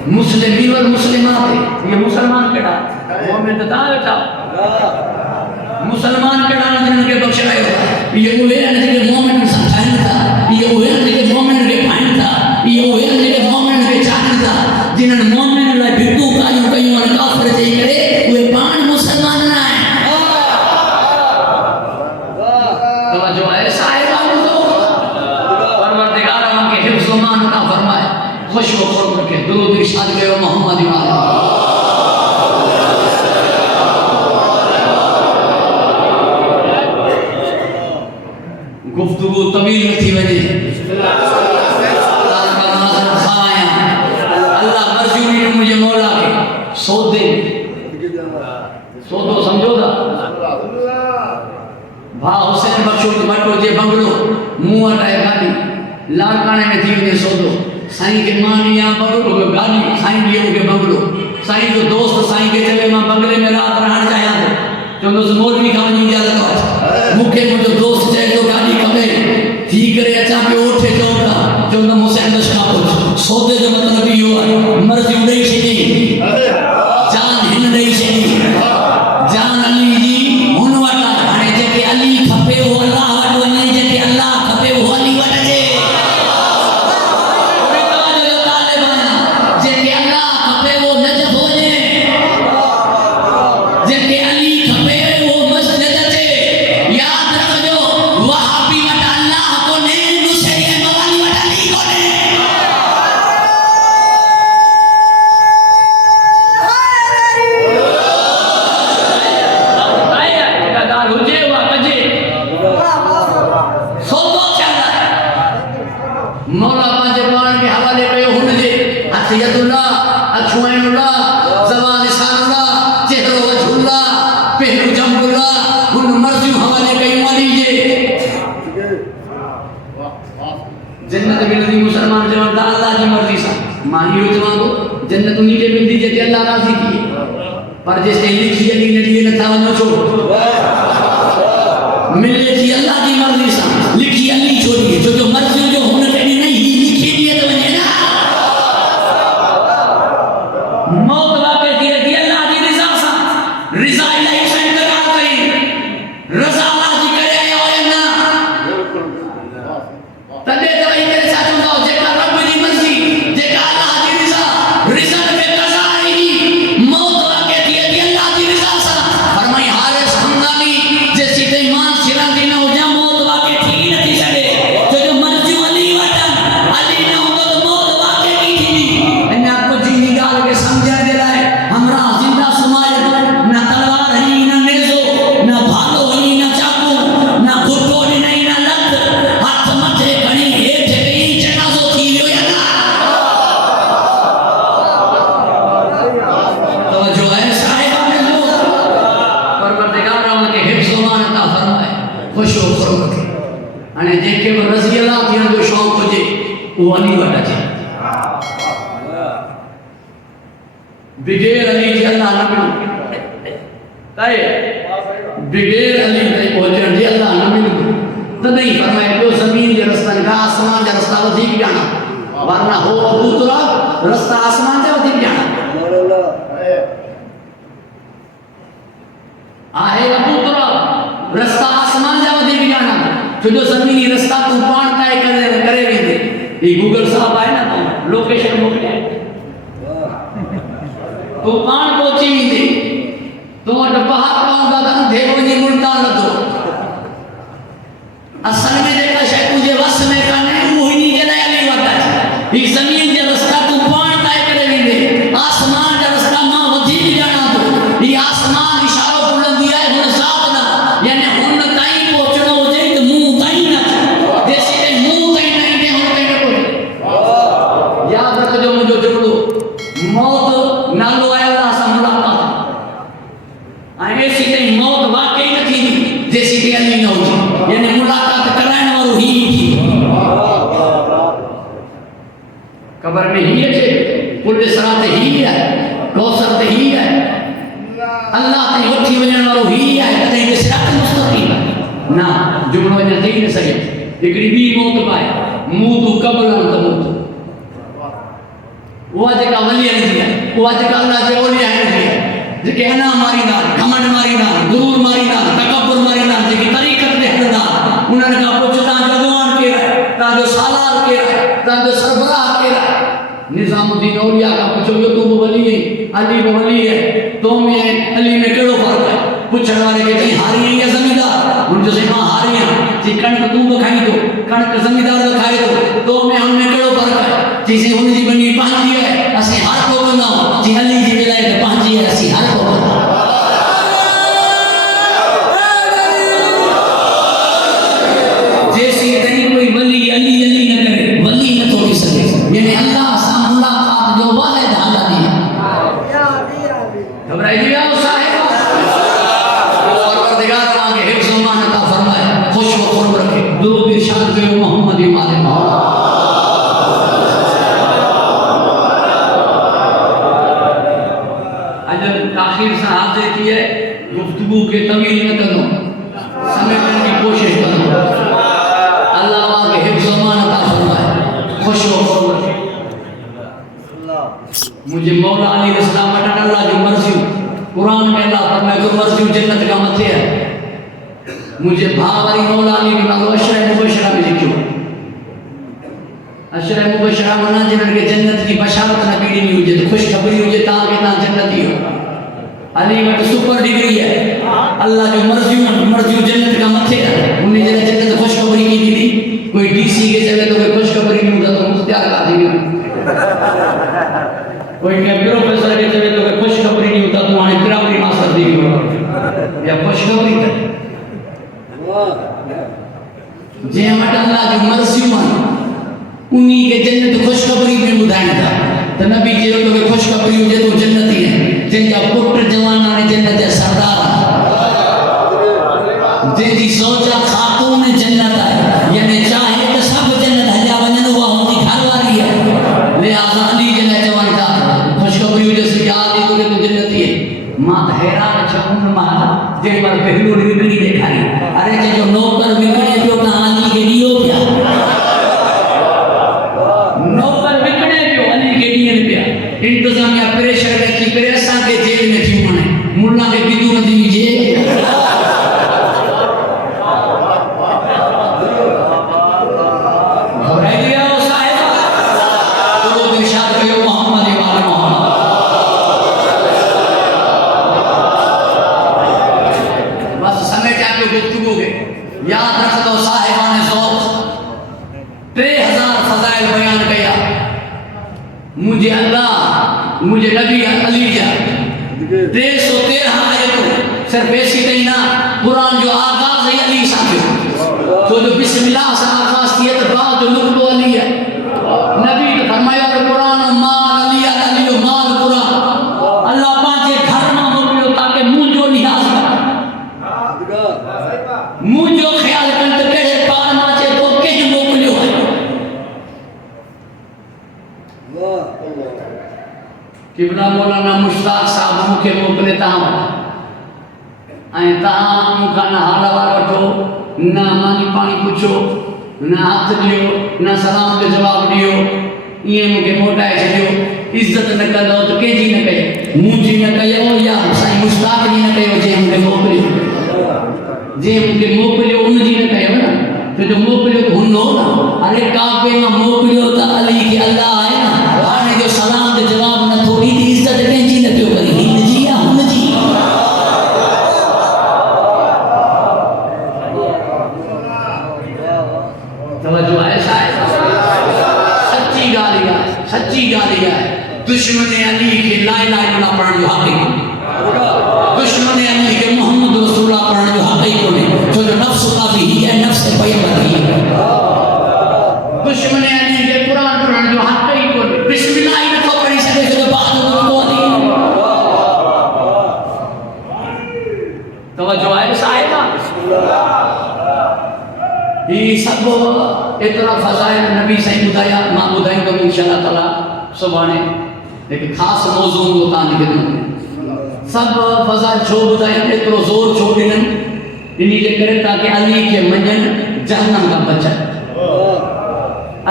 मुस्लिमीन वल मुस्लिमात, ये मुसलमान केड़ा मोमिन तो ता बैठा मुसलमान केड़ा जिन्हनि खे बख़्शायो, ये उहे आहिनि जेके मोमिन सां ठाहिनि था, ये उहे आहिनि जेके मोमिन खे ठाहिनि था, ये उहे आहिनि जेके मोमिन खे चाहीनि था, जिन्हनि मोमिन लाइ भिकूं कायूं कयूं आहिनि काफ़िर चई करे, उहे पाण मुसलमान न आहिनि। तवज्जो आहे साहिबान जो परवरदिगार के हिफ्ज़ व मान अता फरमाए, खुश व खुर्म रखे। दुरूद इरशाद कयो मोहम्मद वाले गुफ्तगू तवील न थी वजे। अल्लाह मर्ज़ी मुझे मौला के सौदे सौदो समझो था भा हुसैन बख्शो भट्टो जे बंगलो मुंह हटाए गाड़ी लाड़काने में थी वजे सौदो साईं के मान या बंगलो गाड़ी साईं ॾियो के बंगलो साईं जो दोस्त साईं के चवे मां बंगले में रात रहण चाहियां थो चवंदुसि मौलवी खां वञी इजाज़त वठ मूंखे मुंहिंजो दोस्त चए थो गाड़ी खपे थी करे अचां पियो ओठे चऊं था चवंदुमि हुसैन बस खां पुछ सौदे जो मतिलबु इहो आहे मर्ज़ी ॾेई छॾी जान हिन ॾेई छॾी जान अली जी हुन वटि आहे हाणे जेके अली खपे उहो अलाह वटि वञे जेके अलाह खपे उहो अली वटि अचे जेके अलाह खपे उहो नजफ़ वञे जेके अली खपे उहो मस्जिद अचे यादि रखजो वहाबी वटि अलाह कोन्हे नुसैरी मवाली वटि अली कोन्हे मौला पांजे पान के हवाले कयो हुन जे अतियतुल्लाह अछुएनुल्लाह ज़बान लिसानुल्लाह चेहरो वजहुल्लाह पहलू जंबुल्लाह हुन मर्ज़ी हवाले कयो अली जे जन्नत मिलदी मुसलमान जवान अल्लाह जी मर्ज़ी सा मां इहो चवां थो जन्नत उन्हीं के मिलदी जेके अल्लाह राज़ी थिए पर जेसिताईं लिखी अली न ॾिए नथा वञो छो मिले थी अल्लाह जी मर्ज़ी सा लिखी अली छो ॾिए छो जो मर्ज़ी जो हुन खे ॾिनी ही लिखी ॾिए त वञे न मौत वाक़ई थिए थी अल्लाह जी रिज़ा सां रिज़ा इलाही सां इंतज़ार कई रज़ा अल्लाह जी करे आया आहियो न तॾहिं त वही करे छा चवंदा जेका रब जी मर्ज़ी जेका अल्लाह जी रिज़ा रिज़ा में कज़ा आई मौत वाक़ई थिए थी अल्लाह जी रिज़ा सां फरमाई हारिस हमदानी जे सीधे मान सिरंदी न हुजा मौत वाक़ई थी नथी सघे छो जो मर्ज़ियूं अली वटि अली न हूंदो त मौत वाक़ई की थींदी अञा कुझु इन ॻाल्हि खे सम्झण जे लाइ हमरा ज़िंदा समाज न तलवार हई न नेज़ो न भालो हई न चाकू न घुटो ॾिनई न लत हथ मथे खणी हेठि कई जनाज़ो थी वियो या न तवज्जो आहे साहिबान जो परवरदिगार उनके हिफ्ज़ व मान अता फरमाए खुश व खुर्म रखे हाणे जेके बि रज़ी अल्लाह थियण जो शौक़ु हुजे उहो अली वटि अचे बिग़ैर अली जे अल्लाह न मिलंदो काए बिग़ैर अली जे पहुचण जे अल्लाह न मिलंदो तॾहिं फरमाए पियो ज़मीन जे रस्तनि खां आसमान जा रस्ता वधीक ॼाणा वरना हो अबू तुराब रस्ता आसमान जा वधीक ॼाणा आहे अबू तुराब रस्ता आसमान जा वधीक ॼाणा छो जो ज़मीनी रस्ता तूं पाण तय करे वेंदे ही गूगल साहब आहे न तूं लोकेशन मोकिलिया तूं पाण पहुची वेंदे तूं वटि पहाड़ पवंदा त अंधे वञी मुल्तान नथो असल में जेका शइ तुंहिंजे वस में कान्हे उहो हिन जे लाइ अली वटि आहे ही ज़मीन जा रस्ता तूं पाण तय करे वेंदे आसमान जा रस्ता मां वधीक ॼाणा थो ही आसमान इशारो बुलंदी आहे हुन ज़ात न यानी हुन ताईं पहुचणो हुजे त मूं ताईं न जेसीं मूं ताईं न ईंदे हुन ताईं न पहुचे यादि रखजो मुंहिंजो जुमिलो मौत नालो आहे अल्लाह सां मुलाक़ात ऐं एसी ताईं मौत वाक़ई न थींदी जेसीं ताईं अली न हुजे यानी मुलाक़ात कराइण वारो ही थी क़बर में ही अचे पुल सिरात ही आहे कौसर ते ही आहे अल्लाह ताईं वठी वञण वारो ही आहे तॾहिं के सिरात मुस्तक़ीम न जुमिलो अञा थी न सघे हिकिड़ी ॿी मौत पाए मूं तूं क़बल त मूं वो जेका वली है वो जेका अल्लाह जे ओलिया है जेके अना मारी ना घमंड मारी ना गुरूर मारी ना तकब्बुर मारी ना जेकी तरीक़त दे हलंदा उन्हनि खां पुछदा जदवान केर है ताजो सालार केर है ताजो सरबराह केर है निजामुद्दीन औलिया का पूछो यो तू वली है अली वली है तो में अली में केड़ो फर्क है पूछण वाले के कहीं हारी है या जमींदार उन जो से मां हारी है जी कणक तू बखाई तो कणक जमींदार बखाए तो में हमने केड़ो फर्क है जिसे हुन जी बनी पांची है असे हर को बना जी अली जी विलायत पांची है असी हर को बना जैसी तनी कोई वली अली अली न करे वली न तो की सके यानी अल्लाह सा मुलाकात जो वाले धागा दी घबराई दिया साहिब परवरदिगार अल्लाह के हिफ्ज़ मान अता फरमाए खुश व खुर्म रखे दुरूद इरशाद करो मोहम्मद वाले मौला आखिर से हाजिर की है गुफ्तगू के तवील न करो समझने की कोशिश करो अल्लाह के हिफ्ज़ मान अता फरमाए खुश व खुर्म रखे मुझे मौला अली इस्लाम अटन अल्लाह जो मर्जी कुरान में अल्लाह फरमाए जो मर्जी जन्नत का मथे है मुझे भावरी मौला अली के नाम अशरा मुबशरा में लिखियो अशरा मुबशरा मना जिनन के जन्नत की बशारत नबी दी हुजे तो खुशखबरी हुजे ता के ता जन्नती हो अली वट सुपर डिग्री है अल्लाह जो मर्जी जन्नत का मथे है उन्हें जने जन्नत खुशखबरी की थी कोई डीसी के जगह तो कोई खुशखबरी नहीं होता तो मुख्तियार का दी कोई के प्रोफेसर के जगह तो कोई खुशखबरी नहीं होता तो आने प्राइमरी मास्टर दी या खुशखबरी कर जे मट अल्लाह जो मर्जी मान उन्हीं के जन्नत खुशखबरी में बुधाईंदा तो नबी जे तो खुशखबरी हुजे तो जन्नती है जिनका पुत्र जवान ने जन्नत है सरदार जिनकी सोचा खातून जन्नत है यानी चाहे तो सब जन्नत है या वजन हुआ उनकी घरवाली है लिहाजा अली जने जवान का खुशखबरी हुजे से याद ही तो जन्नती है मां हैरान छमुन मां जे पर पहलू विगड़ी दिखाई अरे जे जो नौकर विगड़े जो कहानी के दियो क्या नौकर विगड़े जो अली के दिए क्या इंतजामिया प्रेशर में की प्रेसा के जेल में थी मने मुल्ला के बिदू में दी जे घबराई दिया साहिब तो इरशाद करो मोहम्मद वाले मोहम्मद बस समय जाके गुफ्तगू के याद रख दो साहिबान ज़ौक़ 3000 फज़ाइल बयान किया मुझे अल्लाह मुझे नबी अली जा 313 आयतों सिर्फ ऐसी नहीं ना कुरान जो आगाज है अली साथे तो जो बिस्मिल्लाह से आगाज किया तो बाद जो लुत्फ़ अली है नबी ने फरमाया कुरान माल अली अली माल कुरान अल्लाह पांचे घर में मोकिलियो ताकि मुंजो नियाज़ मुंजो ख्याल कन तो कहे पार माचे तो के मोकिलियो है किबला मौलाना मुश्ताक साहब मुखे मोकले ता ता मुखा ना हाल वार वठो ना मानी पानी पूछो ना हाथ दियो ना सलाम के जवाब दियो ये मुखे मोटाए छडियो इज्जत न करो तो केजी न कहे मुंजी न कयो या साईं मुश्ताक जी न कयो जे मुखे मोकलियो उन जी न कयो ना तो जो मोकलियो तो हुन हो ना अरे काबे में मोकलियो तो अली के अल्लाह है ना हाने जो सलाम के जवाब न थोड़ी दी इज्जत केजी न पियो करी हिन जी या हुन जी तवज्जो है साहिब सच्ची गाली है दुश्मन अली के ला इलाहा इल्लल्लाह पढ़न जो हक है दुश्मन अली के मोहम्मद रसूलुल्लाह पढ़न जो हक ही कोने जो नफ्स का भी है नफ्स पैगंबर है दुश्मन अली के कुरान पढ़न जो हक ही कोने बिस्मिल्लाह ही तो पढ़ी सके जो बाद में तो अली तवज्जो है साहिब ये सब इतना फजाइल नबी सही बुधाया मां बुधाई तो इंशाअल्लाह ताला सुभाने लेकिन खास मौजू होता निकल सब फजाइल छो बुधाई इतनो जोर छो दिनन इन्हीं के करे ताकि अली के मंजन जहन्नम का बचन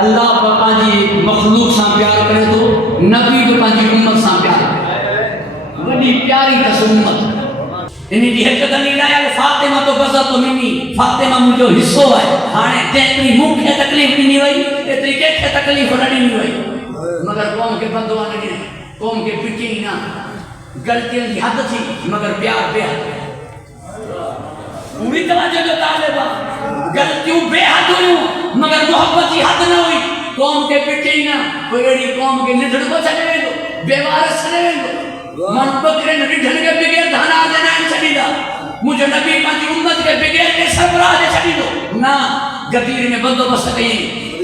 अल्लाह पंहिंजी मखलूक सां प्यार करे थो, नबी बि पंहिंजी उम्मत सां प्यार करे। वॾी प्यारी अथसि उम्मत। इन जी हिकु दलील आहे फातिमा तो बज़त मिनी, फातिमा मुंहिंजो हिसो आहे। हाणे जेतिरी मूंखे तकलीफ़ ॾिनी वई एतिरी कंहिंखे तकलीफ़ न ॾिनी वई, मगर क़ौम खे बंदवा न ॾिनी, क़ौम खे पिटी न। ग़लतियुनि जी हद थी मगर प्यार बेहद। पूरी तवज्जो जो तालिब आहे। ग़लतियूं बेहद हुयूं मगर मोहब्बत जी हद न हुई। क़ौम खे पिटी न, कोई अहिड़ी क़ौम खे निढड़ को छॾे वेंदो, बेवारस छॾे वेंदो। माण्हू बकरे निढनि खे बग़ैर धाना जे न छॾींदा। मुंहिंजो नबी पंहिंजी उम्मत खे बग़ैर के सरबराह जे छॾींदो न। गदीर में बंदोबस्त कई,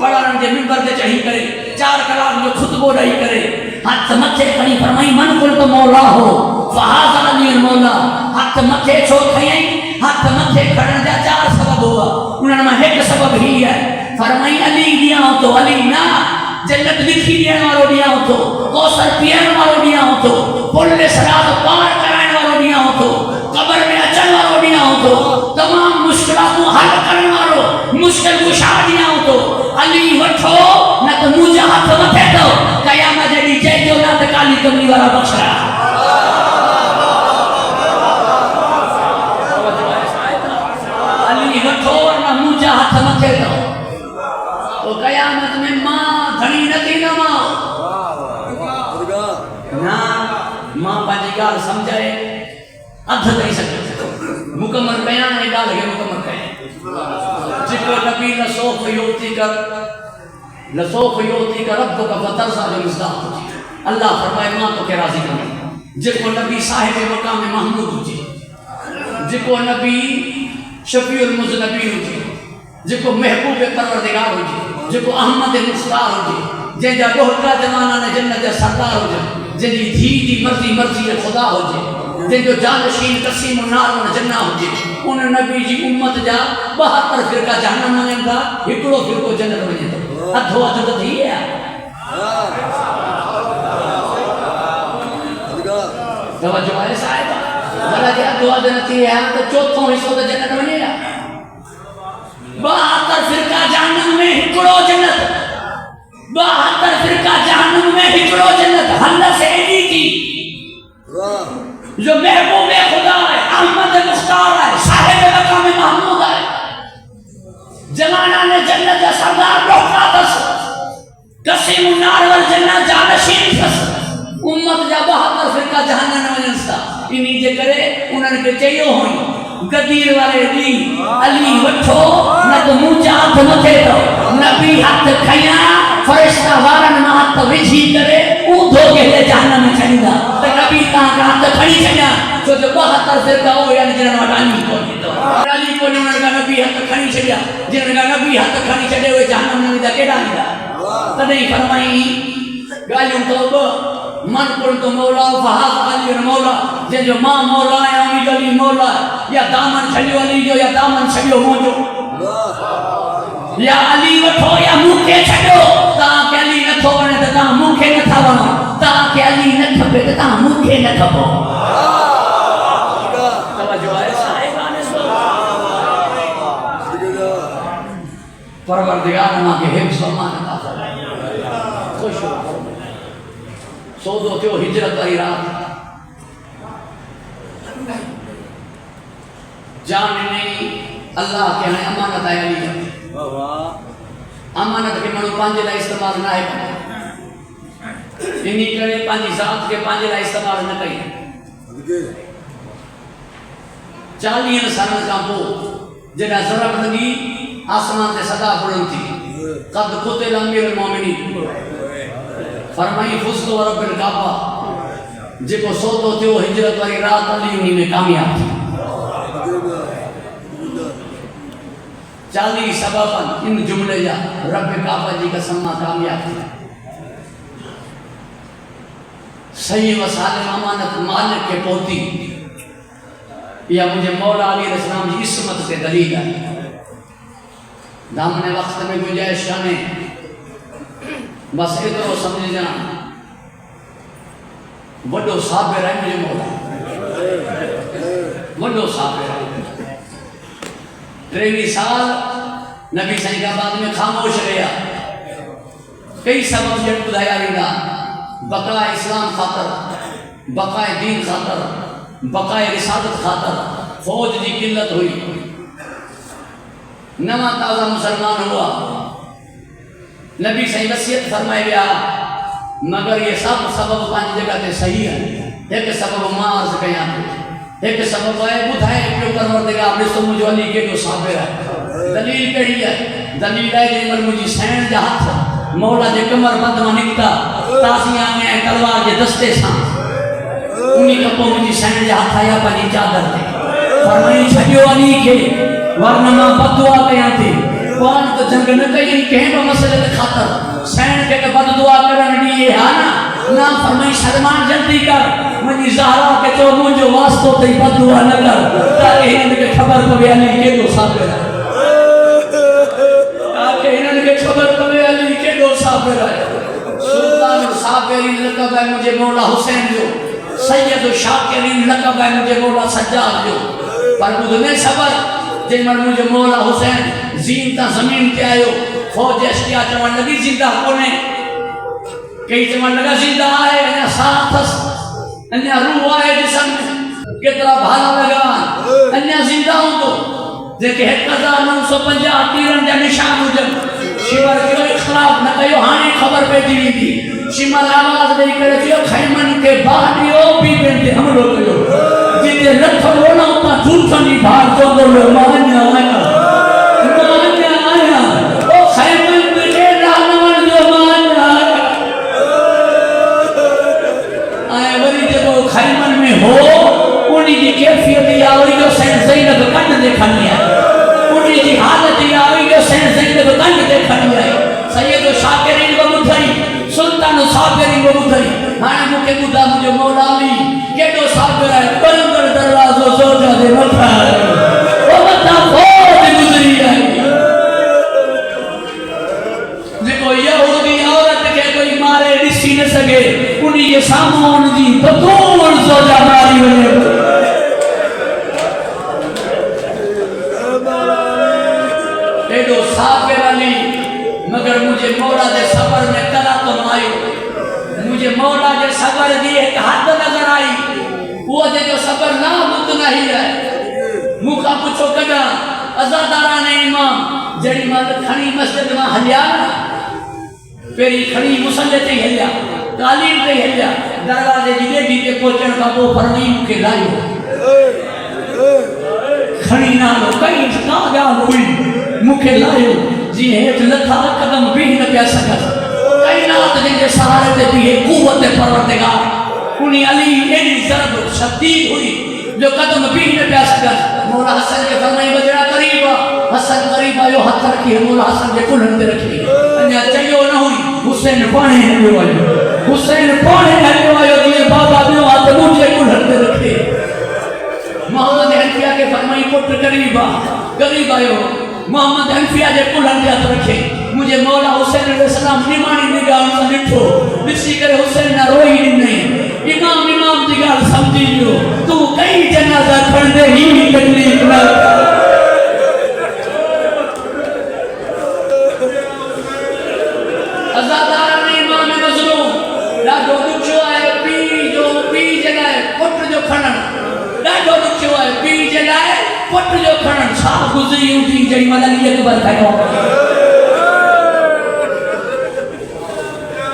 पढ़ारण जे मिंबर ते चढ़ी करे 4 कलाक जो खुतबो ॾेई करे हथ मथे खणी फरमाई मन कुल तो मौला हो फहाज़ा अली मौला। हथ मथे छो खयई? हथ मथे खणण जा 4 सबब हुआ, उन्हनि मां हिकु सबब ही है। फरमाई अली ॾियां तो अली ना, जन्नत लिखी ॾियण वारो ॾियां तो, कौसर पीअण वारो ॾियां तो, पुल सिरात पार कराइण वारो ॾियां तो, क़ब्र में अचण वारो ॾियां तो, तमाम मुश्किलातूं हल करण वारो मुश्किल कुशा ॾियां तो। अली वठो न त मुंहिंजा हथ मथे तो क़यामत जॾहिं चइजो न त काली कमली वारा बख़्शरा। अली वठो न मुंहिंजा हथ मथे तो, तो क़यामत में मां धणी न थींदमि ना। मां पंहिंजी ॻाल्हि सम्झाए अधु ॾेई सघियो, मुकमल कयां ऐं ॻाल्हि खे मुकमल कयां। जेको नबी लसोफ़ योती कर रब्बुक फतरज़ा जो मिसदाक़ हुजे। अल्लाह फरमाए मां तोखे राज़ी कंदुमि। जेको नबी साहिब मक़ाम महमूद हुजे, जेको नबी शफ़ीउल मुज़नबीन हुजे, जेको महबूब परवरदिगार हुजे, जेको अहमद मुख्तार हुजे, जंहिंजा ॾोहटा ज़माना ने जन्नत जा सरदार हुजे, जंहिंजी धी जी मर्ज़ी ख़ुदा हुजे, जंहिंजो जानशीन क़सीम नार जन्ना हुजे, उन नबी जी उम्मत जा 72 फ़िरका जहन्नम वञनि था, हिकिड़ो फ़िरको जन्नत वञे थो। अधो अधु त थी विया। तवज्जो आहे साहिब? भला जे अधो अधु न थी विया त चोथों हिसो त जन्नत वञे हा। 72 फ़िरका जहन्नम में हिकिड़ो जन्नत, 72 फ़िरका जहन्नम में हिकिड़ो जन्नत। हलस एडी थी जो महबूब खुदा है, अहमद मुख्तार है, साहिब मकाम महमूद है, जमाना ने जन्नत जा सरदार ॾोहटा अथसि, क़सीम नार वल जन्नत जानशीन अथसि। उम्मत जा 72 फ़िरका जहन्नम में वञनि था। इन्ही जे करे उन्हनि खे चयो हुई गदीर वारे ॾींहुं अली वठो न त मुंहिंजा हथ मथे तो। नबी हथ खयां फ़रिश्ता वारनि मां हथ विझी करे ऊंधो गहले जहन्नम में छॾींदा त नबी तव्हांजा हथ खणी छॾिया, छो जो 72 फ़िरका उहे आहिनि जिन्हनि वटि अली कोन्हे। अली कोन्हे, उन्हनि खां नबी हथ खणी छॾिया। जिन्हनि खां नबी हथ खणी छॾे उहे जहन्नम में वेंदा, केॾा वेंदा? तॾहिं फरमाई ॻाल्हियूं तो मन कुल तो मौला फहाज़ा अली मौला, जंहिंजो मां मौला आहियां उनजो अली मौला आहे। या दामन छॾियो अली जो, या दामन छॾियो मुंहिंजो। या अली वठो या मूंखे छॾियो। तव्हांखे अली नथो वणे त तव्हां मूंखे नथा वणो, तव्हांखे अली न खपे त तव्हां मूंखे न खपो। तवज्जो आहे साहिब? परवरदिगार मूंखे हिफ्ज़ अमान अता फरमाए। ख़ुशि हो। सौदो थियो हिजरत वारी रात, जान नहीं अल्लाह के हाणे अमानत आहे अली। अमानत खे माण्हू पंहिंजे लाइ इस्तेमालु न आहे कंदो, इन करे पंहिंजी ज़ात खे पंहिंजे लाइ इस्तेमालु न कई। 40 सालनि खां पोइ जॾहिं ज़रब लॻी आसमान ते सदा बुलंद थी, क़द क़ुतिल अमीरुल मोमिनीन, फरमाई फुज़्तु रब्बिल काबा। जेको सौदो थियो हिजरत वारी रात अली उन्ही में कामयाब थी। 40 सबब इन जुमले जा रब काबा जी कसम मां कामयाब थी। सही व सालिम अमानत मालिक के पहुती। या मुझे मौला अली अलैहिस्सलाम जी इस्मत से दलील है। दामने वक्त में गुंजाइश काने, बस एतिरो समझ वॾो साबिर आहे मुंहिंजो मौला, वॾो साबिर आहे। 23 साल नबी साईं का बाद में खामोश रहा, कई सबब जन बुधाया वेंदा बक़ाए इस्लाम ख़ातर, बक़ाए दीन ख़ातर, बक़ाए रिसालत ख़ातर फौज की किल्लत हुई, नवा ताज़ा मुसलमान हुआ, नबी सही वसीयत फरमाए विया, मगर ये सब सबब पांच जगह ते सही है। एक सबब मां अर्ज कया, एक सबब है बुधाए पियो परवरदिगार ॾिसो मुंहिंजो अली केॾो साबिर है। दलील कहिड़ी है? दलील है जेमल मुंहिंजी सैन जा हथ मौला जे कमर बंद मां निकता तासिया में तलवार के दस्ते सां उन्हीं कपो मुंहिंजी सैन जा हथ आया पंहिंजी चादर ते फरमाई छॾियो अली खे वरना मां बददुआ कयां थी। कौन तो जंग न कई कंहिं बि मसइले ते ख़ातिर सैन खे बददुआ करण ॾिए हा ना फरमाई शर्मान जल्दी कर मुंहिंजी ज़हरा के चो मुंहिंजो वास्तो अथई बददुआ न कर ताकि हिननि खे ख़बर पवे अली केॾो साबिर आहे, ताकि हिननि खे ख़बर पवे अली केॾो साबिर आहे। सुल्तान साबिरीन लक़ब है मुझे मौला हुसैन जो, सैयद शाकिरीन लक़ब है मुझे मौला सज्जाद जो। पर ॿुधने सबर जेमल मुझे मौला हुसैन ज़ीन ता ज़मीन ते आयो फौज अश्किया चवण लगी जिंदा कोने, कई चवण लगा जिंदा है अञा साथस अञा रूह आहे जिस्म में केतिरा भाला लगा अञा जिंदा हूंदो जेके 1950 तीरन जा निशान हुजनि। शिवर जो इख़्तिलाफ़ न कयो, हाणे ख़बर पइजी वेंदी। शिमर आवाज़ ॾेई करे चयो खैमन के बाडियो बी ते हमलो कयो, जिते लख रोना उतां झूठनि जी भार चवंदो हुयो मां अञा आहियां, मां अञा आहियां। ओ खैमन के रानवन जो मां अञा आहियां। ऐं वरी जेको खैमन में हो उन्ही जी कैफियत इहा हुई जो सैन ज़ैनब कंड ते खणी आहे, उन्ही जी हालत इहा हुई जो सैन ज़ैनब कंड ते खणी आहे। सैयद शाकिरीन बि ॿुधई, सुल्तान साबिरीन बि ॿुधई। हाणे मूंखे ॿुधा मुंहिंजो मौला अली केॾो साबिर आहे। बरंदर दरवाज़ो सोजा जे मथां आहे, ओ मथां फौज गुज़री आहे। जेको यहूदी औरत खे कोई मारे ॾिसी न सघे उन्ही जे साम्हूं उनजी बतूल सोजा मारी वञे। एॾो साबिर अली, मगर मुझे मौला जे सबर में कला तो आयो। मुझे मौला जे सबर की एक हद नजर आई, वो जो सबर ना मुतना ही है। मुखा पुछो कदा अज़ादारा ने इमाम जड़ी मत खणी मस्जिद में हलिया पेरी खणी मुसल्ले ते हलिया, कालीन ते हलिया, दरवाजे जी बेटी ते पहुंचण का वो फरमाई मुखे लायो खणी ना लो कई का ॻाल्हि हुई मुखे लायो जी हेठ लथा कदम भी न पिया सकत। कायनात जे सहारे ते भी कुव्वत परवरदिगार उन्हीं अली एडी ज़रब शदीद हुई जो कदम भी न पिया सकत। मौला हसन के फरमाई बजड़ा करीब हसन करीब आयो हथ रखी मौला हसन के कुल्हन ते रखी अञा चयो न हुई हुसैन पाणे हलियो आयो, हुसैन पाणे हलियो आयो जी बाबा ॿियो हथ मुझे कुल्हन ते रखे। मोहम्मद हनफिया के फरमाई पुट करीब आयो मोहम्मद हनफिया जे कुल्हन ते हथ रखे। मुझे मौला हुसैन अलैहिस्सलाम निमाणी निगाह सां ॾिठो, ॾिसी करे हुसैन ना रोई ॾिनई। इमाम जी ॻाल्हि समझी वियो, तूं कई जनाज़ा खणंदे ही तकलीफ़ न अज़ादार ने इमाम मज़लूम ॾाढो ॾुखियो आहे पीउ जे लाइ पुट जो खणणु, ॾाढो ॾुखियो आहे पीउ जे लाइ पुट जो खणणु। छा गुज़री हूंदी जेॾी महिल अली अकबर खयो।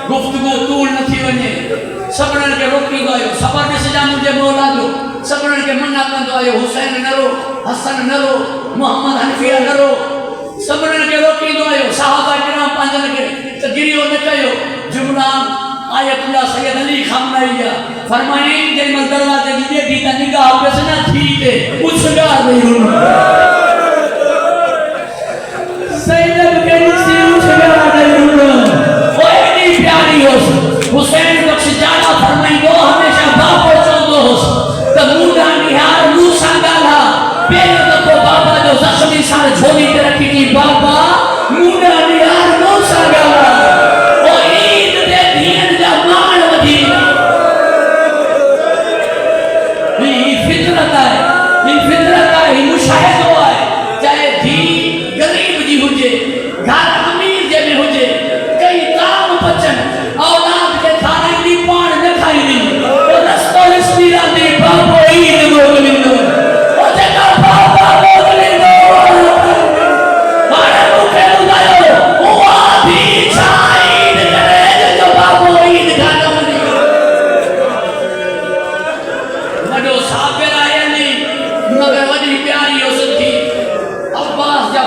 गुफ्तगू तूल न थी वञे, सभिनीनि खे रोकींदो आयो। सबर ॾिसजां मुंहिंजे मौला जो, सभिनीनि खे मना कंदो आयो हुसैन न रो, हसन न रो, मोहम्मद हनफिया न रो, सभिनीनि खे रोकींदो आयो। सहाबा किराम पंहिंजनि खे त गिरियो न कयो। जुमला आयतुल्लाह सैयद अली खामनाई फरमाई जेमल दरवाजे जी बेटी त निगाह बस न थी ते उछगार नहीं हुन सैयद के सी उछगार नहीं हुन ओ एडी प्यारी होस। हुसैन बख्श जाना फरमाई वो हमेशा बापो चोंदो होस त मुंडा निहार मूसा गाला पेर तो बाबा जो जख्मी सारे झोली ते रखी थी बाबा मुंडा निहार मूसा गाला ओ ईद दे दीन जा मान वधी फितरत है मुशाहिदो है। चाहे धी गरीब जी हुजे घर अमीर जे में हुजे कई काम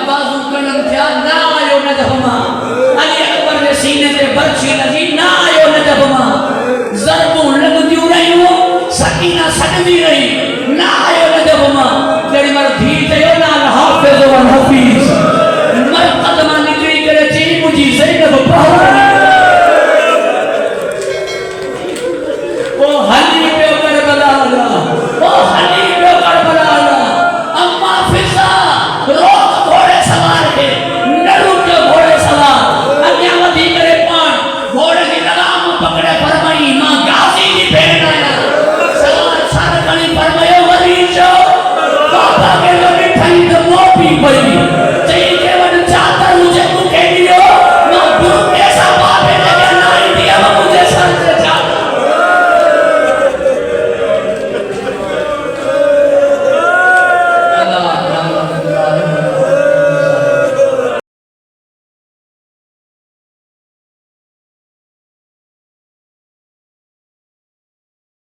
बाज़ू कलम थिया ना आयो नजफ मां अली अकबर जे सीने ते बरछी लगी ना आयो नजफ मां ज़रबूं लॻंदियूं रहियूं सकीना सॾंदी रही